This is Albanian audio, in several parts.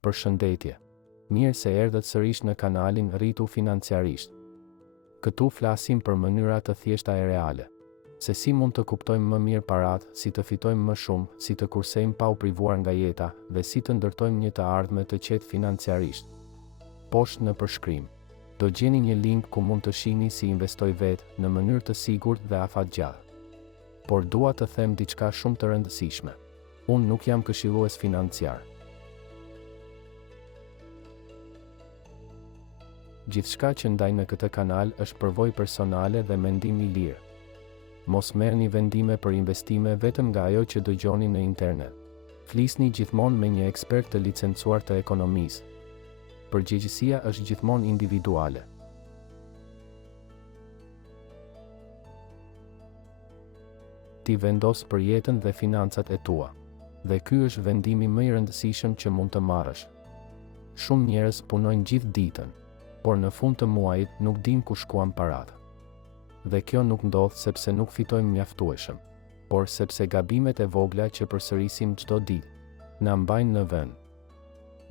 Përshëndetje. Mirë se erdhët sërish në kanalin Rritu Financiarisht. Këtu flasim për mënyra të thjeshta e reale. Se si mund të kuptojmë më mirë paratë, si të fitojmë më shumë, si të kursejmë pa u privuar nga jeta, dhe si të ndërtojmë një të ardhme të qetë financiarisht. Poshtë në përshkrim. Do gjeni një link ku mund të shihni si investoj vetë, në mënyrë të sigurt dhe afatgjatë. Por dua të them diçka shumë të rëndësishme. Unë nuk jam këshillues financiar. Gjithçka që ndaj në këtë kanal është përvojë personale dhe mendim i lirë. Mos merrni vendime për investime vetëm nga ajo që dëgjoni në internet. Flisni gjithmonë me një ekspert të licencuar të ekonomisë. Përgjegjësia është gjithmonë individuale. Ti vendos për jetën dhe financat e tua. Dhe ky është vendimi më i rëndësishëm që mund të marrësh. Shumë njerëz punojnë gjithë ditën, por në fund të muajit nuk dinë ku shkuan paratë. Dhe kjo nuk ndodh sepse nuk fitojmë mjaftueshëm, por sepse gabimet e vogla që përsërisim çdo ditë na mbajnë në vend.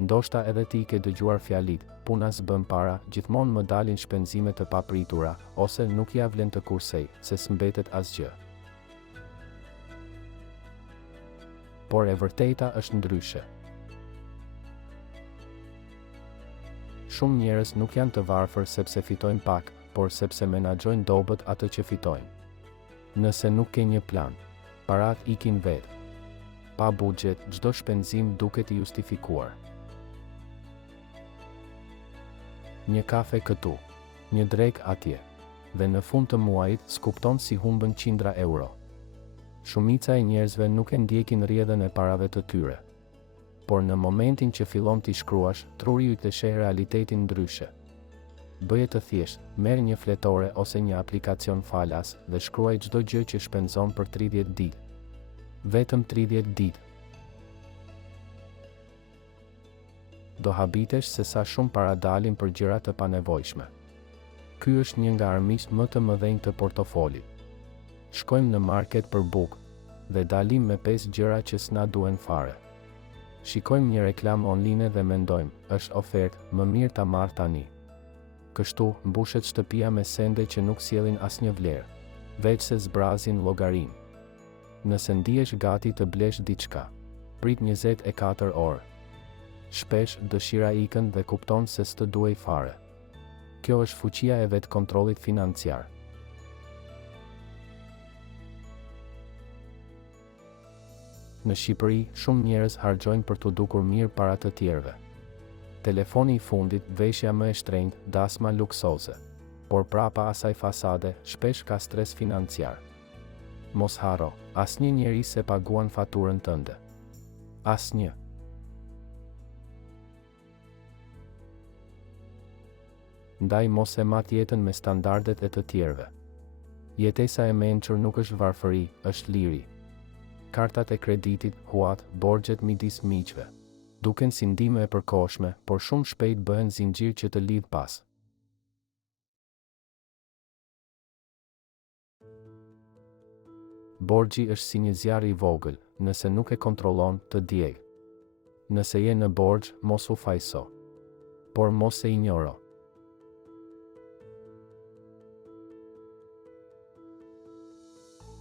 Ndoshta edhe ti ke dëgjuar fjalitë, puna s'bën para, gjithmonë më dalin shpenzime të papritura, ose nuk ja vlen të kursej, se s'mbetet asgjë. Por e vërteta është ndryshe. Shumë njerëz nuk janë të varfër sepse fitojnë pak, por sepse menaxhojnë dobët atë që fitojnë. Nëse nuk ke një plan, paratë ikin vetë. Pa buxhet, çdo shpenzim duket i justifikuar. Një kafe këtu, një drek atje, dhe në fund të muajit skupton si humbën qindra euro. Shumica e njerëzve nuk e ndjekin rrjedhën e parave të tyre. Por në momentin që fillon t'i shkruash, truri ju të sheh realitetin ndryshe. Bëje të thjesht, merr një fletore ose një aplikacion falas dhe shkruaj çdo gjë që shpenzon për 30 ditë. Vetëm 30 ditë. Do habitesh se sa shumë para dalin për gjëra të panevojshme. Ky është një nga armiqtë më të mëdhenj të portofolit. Shkojmë në market për bukë dhe dalim me 5 gjëra që s'na duhen fare. Shikojmë një reklam online dhe mendojmë, është ofertë, më mirë ta marr tani. Kështu mbushet shtëpia me sende që nuk sjellin asnjë vlerë, veç se zbrazin llogarinë. Nëse ndihesh gati të blesh diçka, prit 24 orë. Shpesh dëshira ikën dhe kupton se s'të duhej fare. Kjo është fuqia e vetë kontrollit financiar. Në Shqipëri, shumë njerëz harxojnë për t'u dukur mirë para të tjerëve. Telefoni i fundit, veshja më e shtrenjtë, dasma luksoze. Por prapa asaj fasade, shpesh ka stres financiar. Mos harro, asnjë njeri se paguan faturën tënde. Asnjë. Ndaj mos e mat jetën me standardet e të tjerëve. Jetesa e mençur nuk është varfëri, është liri. Kartat e kreditit, huat, borxhet midis miqve. Duken si ndihmë e përkohshme, por shumë shpejt bëhen zinxhir që të lidh pas. Borxhi është si një zjarr i vogël, nëse nuk e kontrollon, të djeg. Nëse je në borxh, mos u fajso. Por mos e injoro.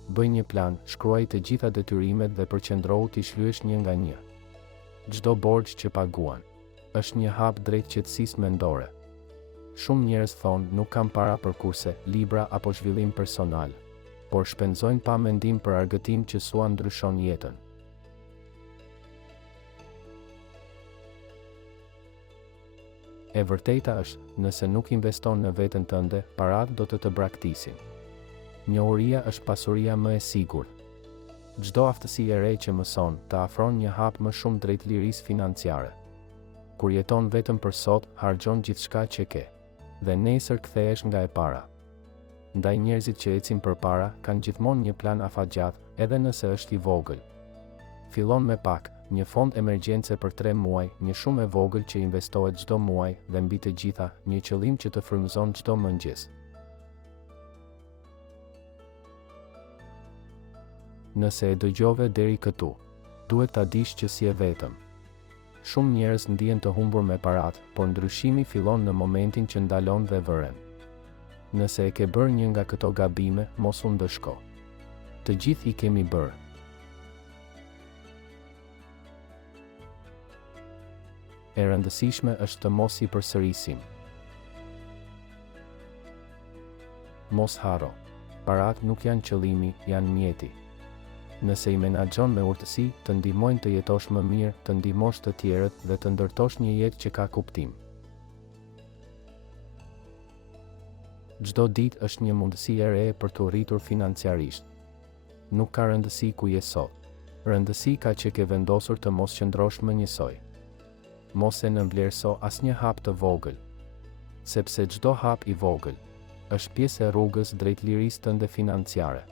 Bëj një plan, shkruaj të gjitha detyrimet dhe përqendrohu t'i shlyesh një nga një. Çdo borxh që paguan është një hap drejt qetësisë mendore. Shumë njerëz thonë nuk kam para për kurse, libra apo zhvillim personal, por shpenzojnë pa mendim për argëtim që s'ua ndryshon jetën. E vërteta është, nëse nuk investon në veten tënde, paratë do të braktisin. Njohuria është pasuria më e sigurt. Çdo aftësi e re që mëson, të afron një hap më shumë drejt lirisë financiare. Kur jeton vetëm për sot, harxhon gjithçka që ke, dhe nesër kthehesh nga e para. Ndaj njerëzit që ecin përpara kanë gjithmonë një plan afatgjatë, edhe nëse është i vogël. Fillon me pak, një fond emergjence për 3 muaj, një shumë e vogël që investohet çdo muaj dhe mbi të gjitha, një qëllim që të frymëzon çdo mëngjes. Nëse e dëgjove deri këtu, duhet ta dish që si e vetëm. Shumë njerëz ndihen të humbur me paratë, por ndryshimi fillon në momentin që ndalon dhe vëren. Nëse e ke bërë një nga këto gabime, mos u ndëshko. Të gjithë i kemi bërë. E rëndësishme është të mos i përsërisim. Mos haro. Paratë nuk janë qëllimi, janë mjeti. Nëse i menaxhon me urtësi, të ndihmojnë të jetosh më mirë, të ndihmosh të tjerët dhe të ndërtosh një jetë që ka kuptim. Çdo ditë është një mundësi e re për të rritur financiarisht. Nuk ka rëndësi ku je sot. Rëndësi ka që ke vendosur të mos qëndrosh më njësoj. Mos e nënvlerëso asnjë hap të vogël, sepse çdo hap i vogël është pjesë e rrugës drejt lirisë tënde financiare.